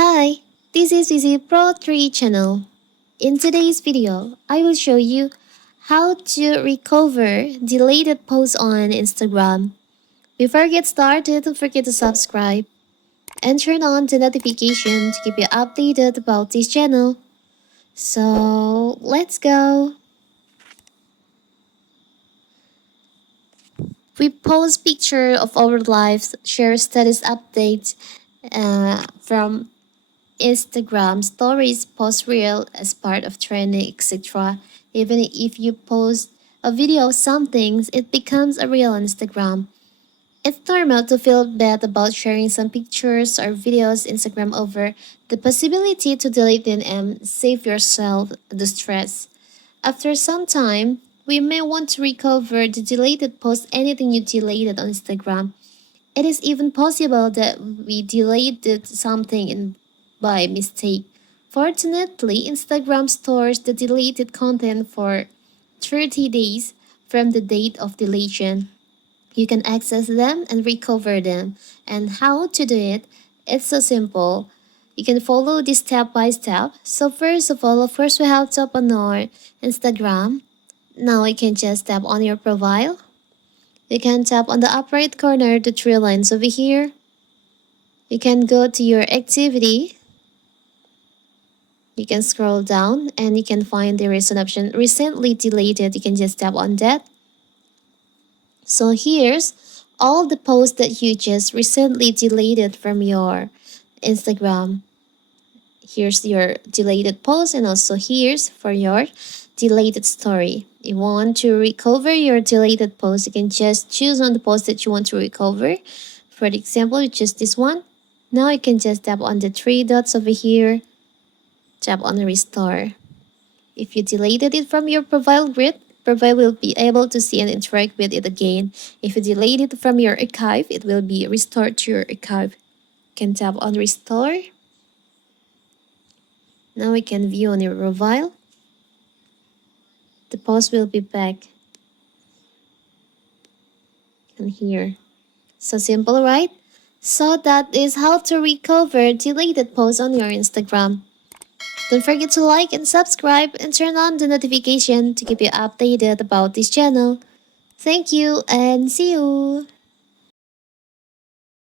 Hi, this is Easy Pro 3 channel. In today's video, I will show you how to recover deleted posts on Instagram. Before I get started, don't forget to subscribe and turn on the notification to keep you updated about this channel. So, let's go. We post picture of our lives, share status updates from Instagram stories, post reel as part of trending, etc. Even if you post a video of something, it becomes a reel on Instagram. It's normal to feel bad about sharing some pictures or videos Instagram over the possibility to delete them and save yourself the stress. After some time, we may want to recover the deleted post, anything you deleted on Instagram. It is even possible that we deleted something by mistake. Fortunately, Instagram stores the deleted content for 30 days from the date of deletion. You can access them and recover them. And how to do it? It's so simple. You can follow this step by step. So first of all, we have to open our Instagram. Now you can just tap on your profile. You can tap on the upper right corner, the three lines over here. You can go to your activity. You can scroll down and you can find there is an option recently deleted. You can just tap on that. So here's all the posts that you just recently deleted from your Instagram. Here's your deleted post, and also here's for your deleted story. You want to recover your deleted post, you can just choose on the post that you want to recover. For example, just this one. Now you can just tap on the three dots over here, tap on restore. If you deleted it from your profile grid, profile will be able to see and interact with it again. If you delete it from your archive, it will be restored to your archive. You can tap on restore. Now we can view on your profile. The post will be back. And here. So simple, right? So that is how to recover deleted posts on your Instagram. Don't forget to like and subscribe and turn on the notification to keep you updated about this channel. Thank you and see you!